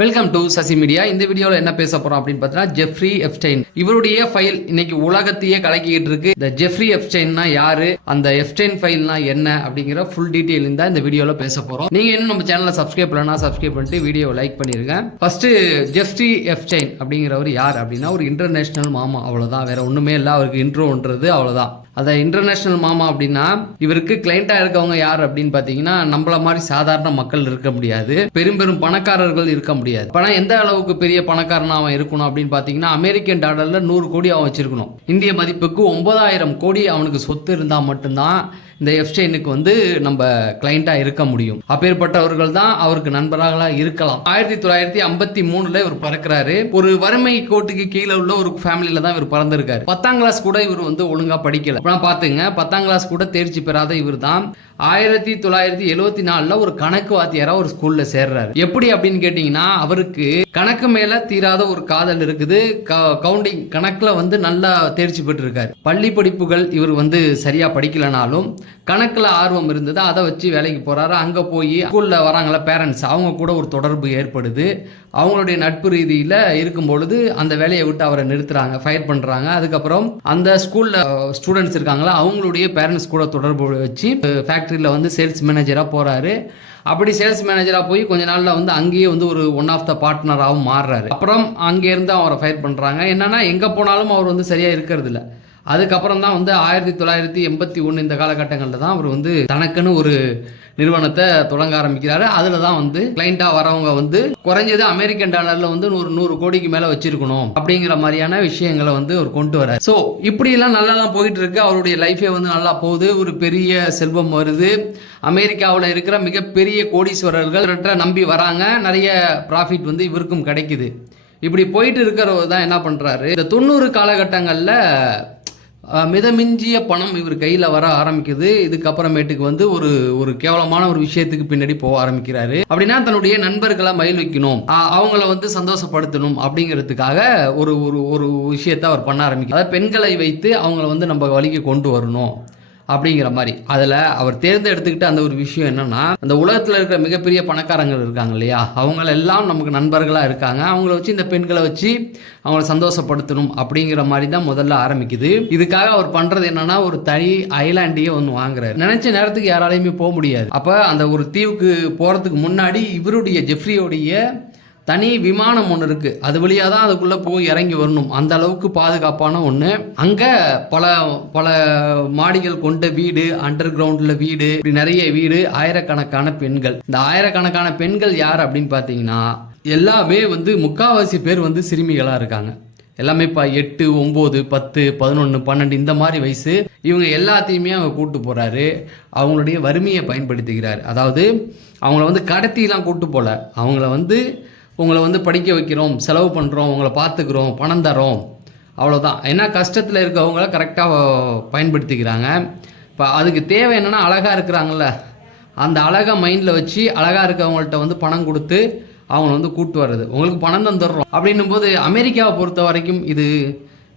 Welcome to Sasi media. இந்த வீடியோவில் என்ன பேச போறோம் அப்படின்னு பார்த்தீங்கன்னா, ஜெஃப்ரி எப்ஸ்டைன் இவருடைய ஃபைல் இன்னைக்கு உலகத்தையே கலக்கிட்டு இருக்கு. இந்த ஜெஃப்ரி எப்ஸ்டைன்னா யாரு, அந்த எப்ஸ்டைன் ஃபைல்னா என்ன அப்படிங்கிற ஃபுல் டீடைல் தான் இந்த வீடியோவில் பேச போறோம். நீங்க இன்னும் நம்ம சேனலை சப்ஸ்கிரைப் பண்ணலனா சப்ஸ்கிரைப் பண்ணிட்டு வீடியோ லைக் பண்ணிருங்க. ஃபர்ஸ்ட் ஜெஃப்ரி எப்ஸ்டைன் அப்படிங்கிறவர் யார் அப்படின்னா, ஒரு இன்டர்நேஷனல் மாமா, அவ்வளவுதான், வேற ஒண்ணுமே இல்லை. அவருக்கு இன்ட்ரோன்றது அவ்வளவுதான். அந்த இன்டர்நேஷனல் மாமா அப்படின்னா, இவருக்கு கிளைண்டா இருக்கவங்க யார் அப்படின்னு பாத்தீங்கன்னா, நம்மள மாதிரி சாதாரண மக்கள் இருக்க முடியாது, பெரும் பெரும் பணக்காரர்கள் இருக்க முடியாது. பணம் எந்த அளவுக்கு பெரிய பணக்காரனா அவன் இருக்கணும் அப்படின்னு பாத்தீங்கன்னா, அமெரிக்கன் டாலர்ல 100 கோடி அவன் வச்சிருக்கணும். இந்திய மதிப்புக்கு 9,000 கோடி அவனுக்கு சொத்து இருந்தா மட்டும்தான் இந்த எப்ஸ்டைனுக்கு நம்ம கிளைண்டா இருக்க முடியும். அப்பேற்பட்டவர்கள் தான் அவருக்கு நண்பர்களா இருக்கலாம். 1953 இவர் பிறக்கிறாரு. ஒரு வறுமை கோட்டுக்கு கீழே உள்ள ஒரு ஃபேமிலியில தான் இவர் பிறந்திருக்காரு. 10ஆம் கிளாஸ் கூட இவர் ஒழுங்கா படிக்கல. பாத்துங்க, 10ஆம் கிளாஸ் கூட தேர்ச்சி பெறாத இவர் தான் 1974 ஒரு கணக்கு வாத்தியாரா ஒரு ஸ்கூல்ல சேர்றாரு. எப்படி அப்படின்னு கேட்டீங்கன்னா, அவருக்கு கணக்கு மேல தீராத ஒரு காதல் இருக்குது. கவுண்டிங் கணக்குல நல்லா தேர்ச்சி பெற்று இருக்காரு. பள்ளி படிப்புகள் இவர் சரியா படிக்கலனாலும் கணக்குல ஆர்வம் இருந்தது. அதை வச்சு வேலைக்கு போறாரு. அங்க போய் ஸ்கூல்ல வராங்களா பேரண்ட்ஸ், அவங்க கூட ஒரு தொடர்பு ஏற்படுது. அவங்களுடைய நட்பு ரீதியில இருக்கும் பொழுது அந்த வேலையை விட்டு அவரை நிறுத்துறாங்க, ஃபயர் பண்றாங்க. அதுக்கப்புறம் அந்த ஸ்கூல்ல ஸ்டூடெண்ட்ஸ் இருக்காங்களா, அவங்களுடைய பேரண்ட்ஸ் கூட தொடர்பு வச்சு ஃபேக்டரியில சேல்ஸ் மேனேஜரா போறாரு. அப்படி சேல்ஸ் மேனேஜரா போய் கொஞ்ச நாள்ல அங்கேயே ஒரு ஒன் ஆஃப் த பார்ட்னராகவும் மாறுறாரு. அப்புறம் அங்கே இருந்து அவரை ஃபயர் பண்றாங்க. என்னன்னா, எங்க போனாலும் அவர் சரியா இருக்கிறது இல்லை. அதுக்கப்புறம் தான் 1981 இந்த காலகட்டங்களில் தான் அவர் தனக்குன்னு ஒரு நிறுவனத்தை தொடங்க ஆரம்பிக்கிறாரு. அதுல தான் கிளைண்டா வரவங்க குறைஞ்சது அமெரிக்கன் டாலர்ல ஒரு 100 கோடிக்கு மேல வச்சிருக்கணும் அப்படிங்கிற மாதிரியான விஷயங்களை அவர் கொண்டு வராரு. ஸோ இப்படி எல்லாம் நல்லா தான் போயிட்டு இருக்கு. அவருடைய லைஃபே நல்லா போகுது. ஒரு பெரிய செல்வம் வருது. அமெரிக்காவில் இருக்கிற மிகப்பெரிய கோடீஸ்வரர்கள் நம்பி வராங்க. நிறைய ப்ராஃபிட் இவருக்கும் கிடைக்குது. இப்படி போயிட்டு இருக்கிறவர் தான் என்ன பண்றாரு, இந்த 90 காலகட்டங்கள்ல மிதமிஞ்சிய பணம் இவர் கையில் வர ஆரம்பிக்குது. இதுக்கப்புறமேட்டுக்கு ஒரு கேவலமான ஒரு விஷயத்துக்கு பின்னாடி போக ஆரம்பிக்கிறாரு. அப்படின்னா, தன்னுடைய நண்பர்களை மயில் வைக்கணும், அவங்கள சந்தோஷப்படுத்தணும் அப்படிங்கிறதுக்காக ஒரு ஒரு விஷயத்த அவர் பண்ண ஆரம்பிக்கிறார். அதாவது பெண்களை வைத்து அவங்கள நம்ம வழிக்கு கொண்டு வரணும் அப்படிங்கிற மாதிரி. அதில் அவர் தேர்ந்தெடுத்துக்கிட்ட அந்த ஒரு விஷயம் என்னன்னா, அந்த உலகத்தில் இருக்கிற மிகப்பெரிய பணக்காரங்கள் இருக்காங்க இல்லையா, அவங்களெல்லாம் நமக்கு நண்பர்களாக இருக்காங்க, அவங்கள வச்சு இந்த பெண்களை வச்சு அவங்கள சந்தோஷப்படுத்தணும் அப்படிங்கிற மாதிரி தான் முதல்ல ஆரம்பிக்குது. இதுக்காக அவர் பண்றது என்னன்னா, ஒரு தனி ஐலாண்டையே வாங்குறாரு. நினைச்ச நேரத்துக்கு யாராலையுமே போக முடியாது. அப்போ அந்த ஒரு தீவுக்கு போறதுக்கு முன்னாடி இவருடைய ஜெஃப்ரியோடைய தனி விமானம் ஒன்று இருக்கு. அது வழியா தான் அதுக்குள்ள போய் இறங்கி வரணும். அந்த அளவுக்கு பாதுகாப்பான ஒன்று. அங்க பல பல மாடிகள் கொண்ட வீடு, அண்டர் கிரவுண்ட்ல வீடு, இப்படி நிறைய வீடு, ஆயிரக்கணக்கான பெண்கள். இந்த ஆயிரக்கணக்கான பெண்கள் யார் அப்படின்னு பார்த்தீங்கன்னா, எல்லாமே முக்காவாசி பேர் சிறுமிகளா இருக்காங்க. எல்லாமே 8, 9, 10, 11, 12 இந்த மாதிரி வயசு. இவங்க எல்லாத்தையுமே அவங்க கூட்டு போறாரு. அவங்களுடைய வறுமையை பயன்படுத்துகிறார். அதாவது அவங்கள கடத்திலாம் கூட்டு போல, அவங்கள உங்களை படிக்க வைக்கிறோம், செலவு பண்ணுறோம், உங்களை பார்த்துக்கிறோம், பணம் தரோம், அவ்வளோதான். ஏன்னா கஷ்டத்தில் இருக்கவங்கள கரெக்டாக பயன்படுத்திக்கிறாங்க. இப்போ அதுக்கு தேவை என்னென்னா, அழகாக இருக்கிறாங்கள, அந்த அழகாக மைண்டில் வச்சு அழகாக இருக்கவங்கள்ட்ட பணம் கொடுத்து அவங்க கூட்டு வர்றது. உங்களுக்கு பணம் தான் தர்றோம் அப்படின்னும் போது, அமெரிக்காவை பொறுத்த வரைக்கும் இது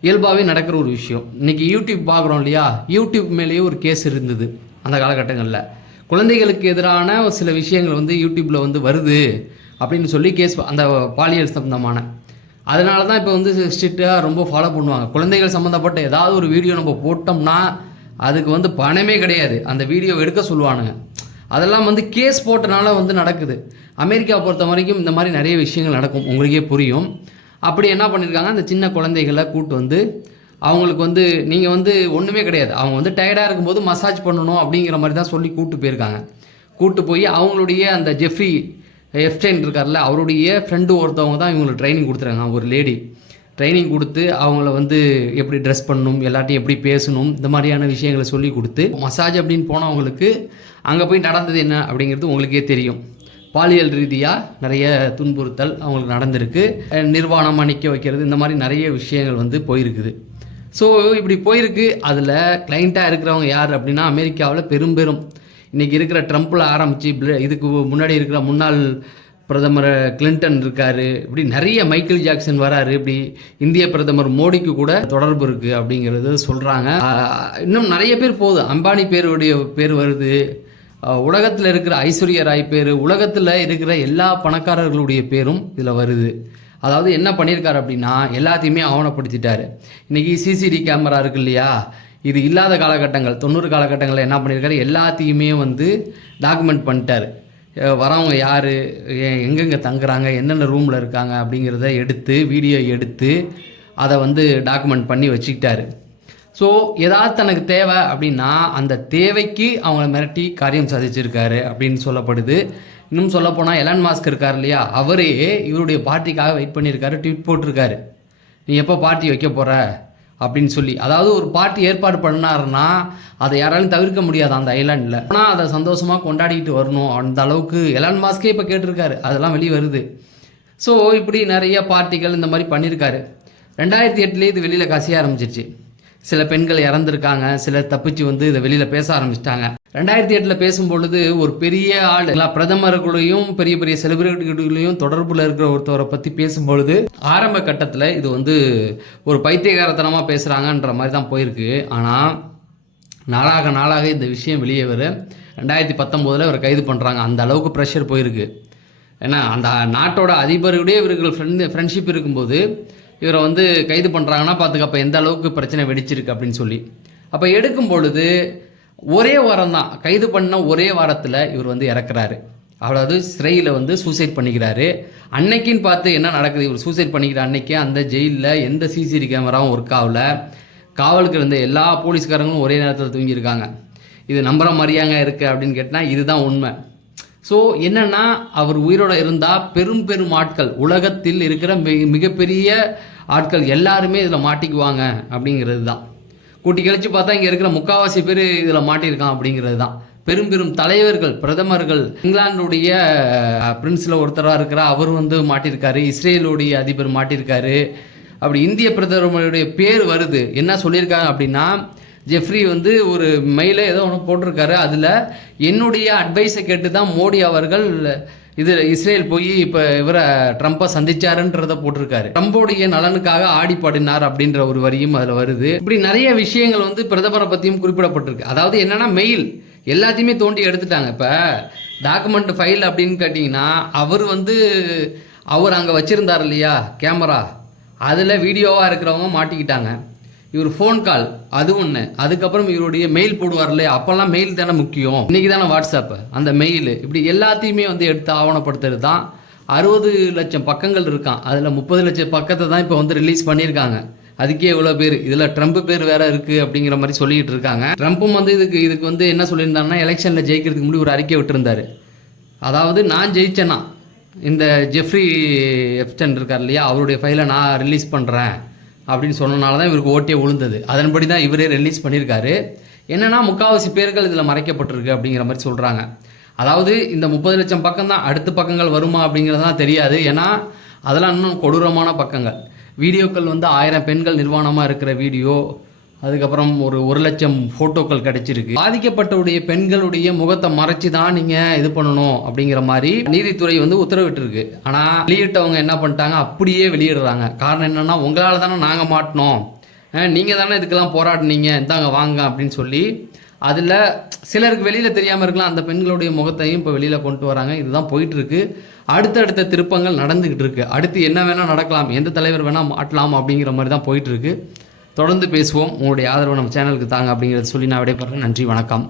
இயல்பாகவே நடக்கிற ஒரு விஷயம். இன்றைக்கி யூடியூப் பார்க்குறோம் இல்லையா, யூடியூப் மேலேயே ஒரு கேஸ் இருந்தது அந்த காலகட்டங்களில். குழந்தைகளுக்கு எதிரான சில விஷயங்கள் யூடியூப்பில் வருது அப்படின்னு சொல்லி கேஸ், அந்த பாலியல் சம்பந்தமான. அதனால தான் இப்போ ஸ்ட்ரிக்டாக ரொம்ப ஃபாலோ பண்ணுவாங்க. குழந்தைகள் சம்மந்தப்பட்ட ஏதாவது ஒரு வீடியோ நம்ம போட்டோம்னா அதுக்கு பணமே கிடையாது, அந்த வீடியோ எடுக்க சொல்லுவானுங்க. அதெல்லாம் கேஸ் போட்டனால நடக்குது. அமெரிக்காவை பொறுத்த வரைக்கும் இந்த மாதிரி நிறைய விஷயங்கள் நடக்கும், உங்களுக்கே புரியும். அப்படி என்ன பண்ணியிருக்காங்க, அந்த சின்ன குழந்தைகளை கூட்டு அவங்களுக்கு நீங்கள் ஒன்றுமே கிடையாது, அவங்க டயர்டாக இருக்கும்போது மசாஜ் பண்ணணும் அப்படிங்கிற மாதிரி தான் சொல்லி கூட்டு போயிருக்காங்க. கூட்டு போய் அவங்களுடைய அந்த ஜெஃப்ரி எப்ஸ்டைன் இருக்கார்ல, அவருடைய ஃப்ரெண்டு ஒருத்தவங்க தான் இவங்களுக்கு ட்ரைனிங் கொடுத்துறாங்க. ஒரு லேடி ட்ரைனிங் கொடுத்து அவங்கள எப்படி ட்ரெஸ் பண்ணணும், எல்லாத்தையும் எப்படி பேசணும், இந்த மாதிரியான விஷயங்களை சொல்லி கொடுத்து மசாஜ் அப்படின்னு போனவங்களுக்கு அங்கே போய் நடந்தது என்ன அப்படிங்கிறது உங்களுக்கே தெரியும். பாலியல் ரீதியாக நிறைய துன்புறுத்தல் அவங்களுக்கு நடந்திருக்கு. நிர்வாணம் அணிக்க வைக்கிறது, இந்த மாதிரி நிறைய விஷயங்கள் போயிருக்குது. ஸோ இப்படி போயிருக்கு. அதில் கிளைண்ட்டாக இருக்கிறவங்க யார் அப்படின்னா, அமெரிக்காவில் பெரும் இன்றைக்கி இருக்கிற ட்ரம்ப்பில் ஆரம்பித்து இதுக்கு முன்னாடி இருக்கிற முன்னாள் பிரதமர் கிளின்டன் இருக்கார், இப்படி நிறைய மைக்கேல் ஜாக்சன் வராரு, இப்படி இந்திய பிரதமர் மோடிக்கு கூட தொடர்பு இருக்குது அப்படிங்கிறது சொல்கிறாங்க. இன்னும் நிறைய பேர் போகுது. அம்பானி பேர் வருது, உலகத்தில் இருக்கிற ஐஸ்வர்யா ராய் பேர், உலகத்தில் இருக்கிற எல்லா பணக்காரர்களுடைய பேரும் இதில் வருது. அதாவது என்ன பண்ணியிருக்காரு அப்படின்னா எல்லாத்தையுமே ஆவணப்படுத்திட்டாரு. இன்றைக்கி சிசிடி கேமரா இருக்கு இல்லையா, இது இல்லாத காலகட்டங்கள் 90 காலகட்டங்களில் என்ன பண்ணியிருக்காரு, எல்லாத்தையுமே வந்து டாக்குமெண்ட் பண்ணிட்டார். வரவங்க யார், எங்கெங்கே தங்குறாங்க, என்னென்ன ரூமில் இருக்காங்க அப்படிங்கிறத எடுத்து வீடியோ எடுத்து அதை வந்து டாக்குமெண்ட் பண்ணி வச்சுக்கிட்டாரு. ஸோ ஏதாவது தனக்கு தேவை அப்படின்னா அந்த தேவைக்கு அவங்கள மிரட்டி காரியம் சாதிச்சிருக்காரு அப்படின்னு சொல்லப்படுது. இன்னும் சொல்லப்போனால் எலான் மாஸ்க் இருக்கார் இல்லையா, அவரே இவருடைய பார்ட்டிக்காக வெயிட் பண்ணியிருக்காரு, ட்வீட் போட்டிருக்காரு, நீ எப்போ பார்ட்டி வைக்க போகிற அப்படின்னு சொல்லி. அதாவது ஒரு பார்ட்டி ஏற்பாடு பண்ணாருன்னா அதை யாராலும் தவிர்க்க முடியாது அந்த ஐலாண்டில். ஆனால் அதை சந்தோஷமாக கொண்டாடிக்கிட்டு வரணும், அந்த அளவுக்கு எலான் மாஸ்கே இப்போ கேட்டிருக்காரு, அதெல்லாம் வெளியே வருது. ஸோ இப்படி நிறைய பார்ட்டிகள் இந்த மாதிரி பண்ணியிருக்காரு. 2008 இது வெளியில் கசிய ஆரம்பிச்சிருச்சு. சில பெண்கள் இறந்துருக்காங்க, சிலர் தப்பிச்சு வந்து இதை வெளியில் பேச ஆரம்பிச்சிட்டாங்க. 2008 பேசும்பொழுது ஒரு பெரிய ஆள், எல்லா பிரதமர்களையும் பெரிய பெரிய செலிபிரிட்டிகளையும் தொடர்பில் இருக்கிற ஒருத்தவரை பற்றி பேசும்பொழுது ஆரம்ப கட்டத்தில் இது வந்து ஒரு பைத்தியகாரத்தனமாக பேசுகிறாங்கன்ற மாதிரி தான் போயிருக்கு. ஆனால் நாளாக நாளாக இந்த விஷயம் வெளியே வர 2019 இவரை கைது பண்ணுறாங்க. அந்த அளவுக்கு ப்ரெஷர் போயிருக்கு. ஏன்னா அந்த நாட்டோட அதிபருடைய இவர்கள் ஃப்ரெண்ட்ஷிப் இருக்கும்போது இவரை வந்து கைது பண்ணுறாங்கன்னா பார்த்துக்க அப்போ எந்த அளவுக்கு பிரச்சனை வெடிச்சிருக்கு அப்படின்னு சொல்லி. அப்போ எடுக்கும் பொழுது ஒரே வாரம் தான், கைது பண்ண ஒரே வாரத்தில் இவர் வந்து இறக்குறாரு. அதாவது சிறையில் வந்து சூசைட் பண்ணிக்கிறாரு. அன்னைக்குன்னு பார்த்து என்ன நடக்குது, இவர் சூசைட் பண்ணிக்கிற அன்னைக்கே அந்த ஜெயிலில் எந்த சிசிடி கேமராவும் ஒர்க் ஆகல, காவலுக்கு இருந்த எல்லா போலீஸ்காரங்களும் ஒரே நேரத்தில் தூங்கியிருக்காங்க. இது நம்புற மாதிரியாங்க இருக்குது அப்படின்னு கேட்டால் இதுதான் உண்மை. ஸோ என்னென்னா அவர் உயிரோடு இருந்தால் பெரும் பெரும் ஆட்கள், உலகத்தில் இருக்கிற மிகப்பெரிய ஆட்கள் எல்லாருமே இதில் மாட்டிக்குவாங்க அப்படிங்கிறது தான். கூட்டி கழிச்சு பார்த்தா இங்கே இருக்கிற முக்கால்வாசி பேர் இதில் மாட்டியிருக்கான் அப்படிங்கிறது தான். பெரும் பெரும் தலைவர்கள், பிரதமர்கள், இங்கிலாந்துடைய பிரின்ஸில் ஒருத்தராக இருக்கிற அவர் வந்து மாட்டியிருக்காரு, இஸ்ரேலுடைய அதிபர் மாட்டியிருக்காரு. அப்படி இந்திய பிரதமருடைய பேர் வருது. என்ன சொல்லியிருக்காங்க அப்படின்னா, ஜெஃப்ரி வந்து ஒரு மெயிலை ஏதோ ஒன்று போட்டிருக்காரு, அதில் என்னுடைய அட்வைஸை கேட்டு தான் மோடி அவர்கள் இது இஸ்ரேல் போய் இப்போ இவரை ட்ரம்ப்பை சந்திச்சாருன்றதை போட்டிருக்காரு. ட்ரம்போடைய நலனுக்காக ஆடி பாடினார் அப்படின்ற ஒரு வரியும் அதில் வருது. இப்படி நிறைய விஷயங்கள் வந்து பிரதமரை பற்றியும் குறிப்பிடப்பட்டிருக்கு. அதாவது என்னன்னா மெயில் எல்லாத்தையுமே தோண்டி எடுத்துட்டாங்க. இப்போ டாக்குமெண்ட் ஃபைல் அப்படின்னு கேட்டிங்கன்னா அவர் அங்கே வச்சுருந்தார் இல்லையா கேமரா, அதில் வீடியோவாக இருக்கிறவங்க மாட்டிக்கிட்டாங்க. இவர் ஃபோன் கால் அது ஒன்று, அதுக்கப்புறம் இவருடைய மெயில் போடுவார் இல்லையா, அப்போல்லாம் மெயில் தானே முக்கியம், இன்றைக்கி தானே வாட்ஸ்அப்பு, அந்த மெயில், இப்படி எல்லாத்தையுமே வந்து எடுத்து ஆவணப்படுத்துறது தான். 60 லட்சம் பக்கங்கள் இருக்கான், அதில் 30 லட்சம் பக்கத்தை தான் இப்போ வந்து ரிலீஸ் பண்ணியிருக்காங்க. அதுக்கே எவ்வளோ பேர், இதில் ட்ரம்ப் பேர் வேற இருக்குது அப்படிங்கிற மாதிரி சொல்லிக்கிட்டு இருக்காங்க. ட்ரம்ப்பும் வந்து இதுக்கு வந்து என்ன சொல்லியிருந்தாருன்னா, எலெக்ஷனில் ஜெயிக்கிறதுக்கு முன்னாடி ஒரு அறிக்கை விட்டுருந்தார். அதாவது நான் ஜெயிச்சேன்னா இந்த ஜெஃப்ரி எப்ஸ்டன் இருக்கார் இல்லையா, அவருடைய ஃபைலை நான் ரிலீஸ் பண்ணுறேன் அப்படின்னு சொன்னனால தான் இவருக்கு ஓட்டே விழுந்தது. அதன்படி தான் இவரே ரிலீஸ் பண்ணியிருக்காரு. என்னென்னா முக்கால்வாசி பேர்கள் இதில் மறைக்கப்பட்டிருக்கு அப்படிங்கிற மாதிரி சொல்கிறாங்க. அதாவது இந்த 30 லட்சம் பக்கம் தான், அடுத்த பக்கங்கள் வருமா அப்படிங்கிறதுலாம் தெரியாது. ஏன்னா அதெல்லாம் இன்னும் கொடூரமான பக்கங்கள். வீடியோக்கள் வந்து 1000 பெண்கள் நிர்வாணமாக இருக்கிற வீடியோ, அதுக்கப்புறம் ஒரு 1 லட்சம் ஃபோட்டோக்கள் கிடைச்சிருக்கு. பாதிக்கப்பட்டவுடைய பெண்களுடைய முகத்தை மறைச்சி தான் நீங்கள் இது பண்ணணும் அப்படிங்கிற மாதிரி நீதித்துறை வந்து உத்தரவிட்டிருக்கு. ஆனால் வெளியிட்டவங்க என்ன பண்ணிட்டாங்க, அப்படியே வெளியிடுறாங்க. காரணம் என்னென்னா, உங்களால் தானே நாங்கள் மாட்டினோம், நீங்கள் தானே இதுக்கெல்லாம் போராடினீங்க, இந்தாங்க வாங்க அப்படின்னு சொல்லி. அதில் சிலருக்கு வெளியில் தெரியாமல் இருக்கலாம், அந்த பெண்களுடைய முகத்தையும் இப்போ வெளியில் கொண்டு வராங்க. இதுதான் போயிட்டுருக்கு. அடுத்தடுத்த திருப்பங்கள் நடந்துக்கிட்டு இருக்கு. அடுத்து என்ன வேணால் நடக்கலாம், எந்த தலைவர் வேணால் மாட்டலாம் அப்படிங்கிற மாதிரி தான் போயிட்டுருக்கு. தொடர்ந்து பேசுவோம். உங்களுடைய ஆதரவு நம்ம சேனலுக்கு தாங்க அப்படிங்கிறத சொல்லி நான் விடைபெறேன். நன்றி, வணக்கம்.